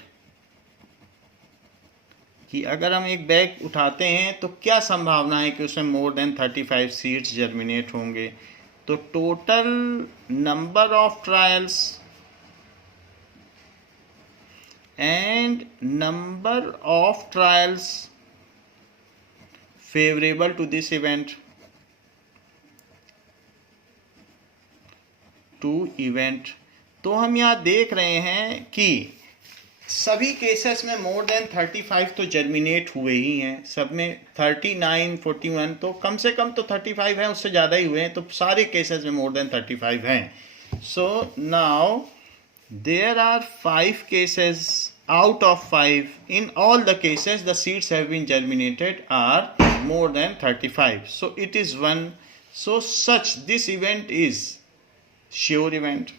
कि अगर हम एक बैग उठाते हैं तो क्या संभावना है कि उसमें मोर देन 35 सीड्स जर्मिनेट होंगे. तो total number of trials and number of trials favourable to this event, तो हम यहाँ देख रहे हैं कि सभी केसेस में मोर देन 35 तो जर्मिनेट हुए ही हैं. सब में 39, 41 तो कम से कम तो 35 हैं, उससे ज़्यादा ही हुए हैं. तो सारे केसेस में मोर देन 35 हैं. So now there are 5 cases out of 5. In all the cases the seeds have been germinated are more than 35. So it is 1. So this event is sure event.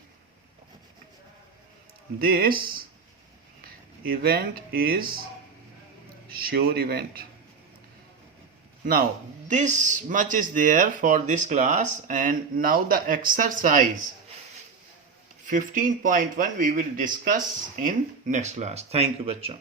This event is sure event. Now this much is there for this class, and now the exercise 15.1 we will discuss in next class. Thank you बच्चों.